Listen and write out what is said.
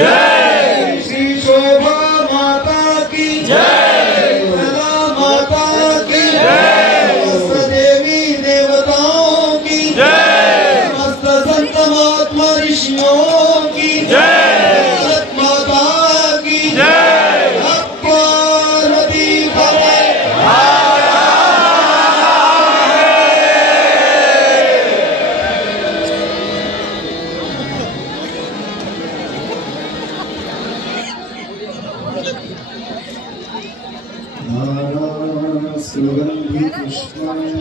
जय। श्री शोभा माता की जय। माता की जय। समस्त देवी देवताओं की जय। समस्त संत महात्मा ऋषियों की जय। भारत माता की जय। पार्वती पते सुगंधि पुष्पाणि